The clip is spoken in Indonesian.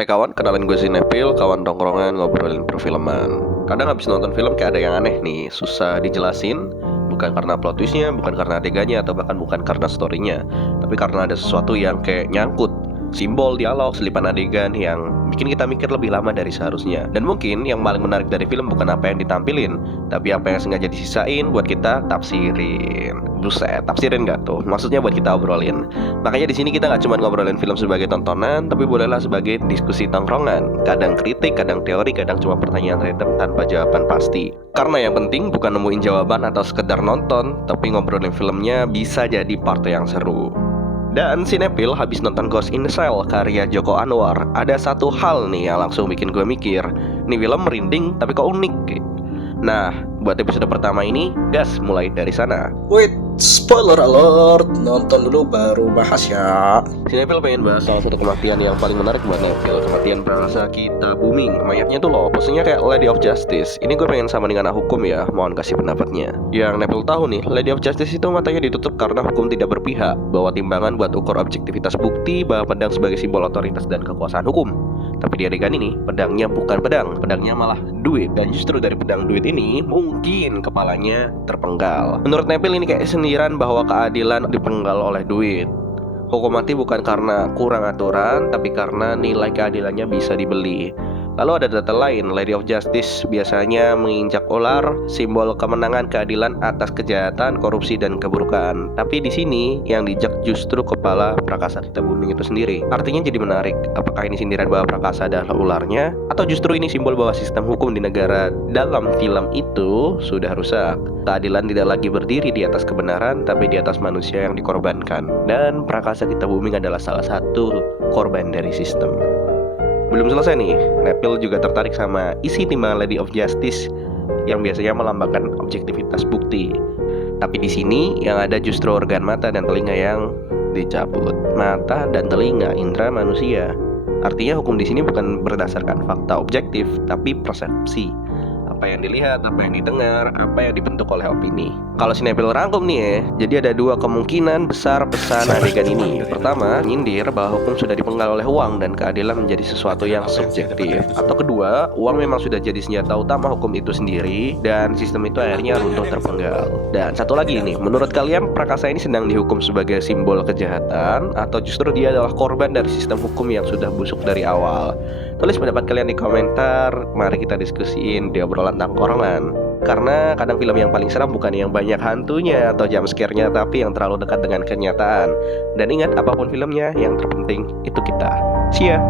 Hai kawan, kenalin gue Sinepil, kawan tongkrongan ngobrolin perfilman. Kadang habis nonton film kayak ada yang aneh nih, susah dijelasin. Bukan karena plot twistnya, bukan karena adegannya, atau bahkan bukan karena storynya, tapi karena ada sesuatu yang kayak nyangkut. Simbol, dialog, selipan adegan yang bikin kita mikir lebih lama dari seharusnya. Dan mungkin yang paling menarik dari film bukan apa yang ditampilin, tapi apa yang sengaja disisain buat kita tafsirin. Buset, tafsirin gak tuh? Maksudnya buat kita obrolin. Makanya di sini kita nggak cuma ngobrolin film sebagai tontonan, tapi bolehlah sebagai diskusi tongkrongan. Kadang kritik, kadang teori, kadang cuma pertanyaan random tanpa jawaban pasti. Karena yang penting bukan nemuin jawaban atau sekedar nonton, tapi ngobrolin filmnya bisa jadi part yang seru. Dan Sinepil habis nonton Ghost in the Shell karya Joko Anwar. Ada satu hal nih yang langsung bikin gue mikir, nih film merinding tapi kok unik. Nah, buat episode pertama ini, gas mulai dari sana. Wait, spoiler alert, nonton dulu baru bahas ya. Sinepil pengen bahas salah satu kematian yang paling menarik buat Nepil, kematian Prakarsa Kita Booming. Mayatnya tuh loh, posenya kayak Lady of Justice. Ini gue pengen sama dengan anak hukum ya, mohon kasih pendapatnya. Yang Nepil tahu nih, Lady of Justice itu matanya ditutup karena hukum tidak berpihak, bawa timbangan buat ukur objektivitas bukti, bahwa pedang sebagai simbol otoritas dan kekuasaan hukum. Tapi di adegan ini, pedangnya bukan pedang, pedangnya malah duit. Dan justru dari pedang duit ini, mungkin kepalanya terpenggal. Menurut Nepil ini kayak sindiran bahwa keadilan dipenggal oleh duit. Hukum mati bukan karena kurang aturan, tapi karena nilai keadilannya bisa dibeli. Lalu ada data lain, Lady of Justice biasanya menginjak ular, simbol kemenangan keadilan atas kejahatan, korupsi, dan keburukan. Tapi di sini yang dijak justru kepala Prakarsa Kita Booming itu sendiri. Artinya jadi menarik, apakah ini sindiran bahwa Prakasa adalah ularnya, atau justru ini simbol bahwa sistem hukum di negara dalam film itu sudah rusak. Keadilan tidak lagi berdiri di atas kebenaran, tapi di atas manusia yang dikorbankan. Dan Prakarsa Kita Booming adalah salah satu korban dari sistem. Belum selesai nih, Nepil juga tertarik sama isi timbangan Lady of Justice yang biasanya melambangkan objektivitas bukti. Tapi di sini yang ada justru organ mata dan telinga yang dicabut. Mata dan telinga indera manusia. Artinya hukum di sini bukan berdasarkan fakta objektif, tapi persepsi. Apa yang dilihat, apa yang didengar, apa yang dibentuk oleh opini. Kalau Sinepil rangkum nih ya, jadi ada dua kemungkinan besar pesan adegan ini. Pertama, nyindir bahwa hukum sudah dipenggal oleh uang dan keadilan menjadi sesuatu yang subjektif. Atau kedua, uang memang sudah jadi senjata utama hukum itu sendiri dan sistem itu akhirnya runtuh terpenggal. Dan satu lagi nih, menurut kalian Prakasa ini sedang dihukum sebagai simbol kejahatan atau justru dia adalah korban dari sistem hukum yang sudah busuk dari awal? Tulis pendapat kalian di komentar, mari kita diskusiin di obrolan tongkrongan. Karena kadang film yang paling seram bukan yang banyak hantunya atau jump scare-nya, tapi yang terlalu dekat dengan kenyataan. Dan ingat, apapun filmnya, yang terpenting itu kita. See ya!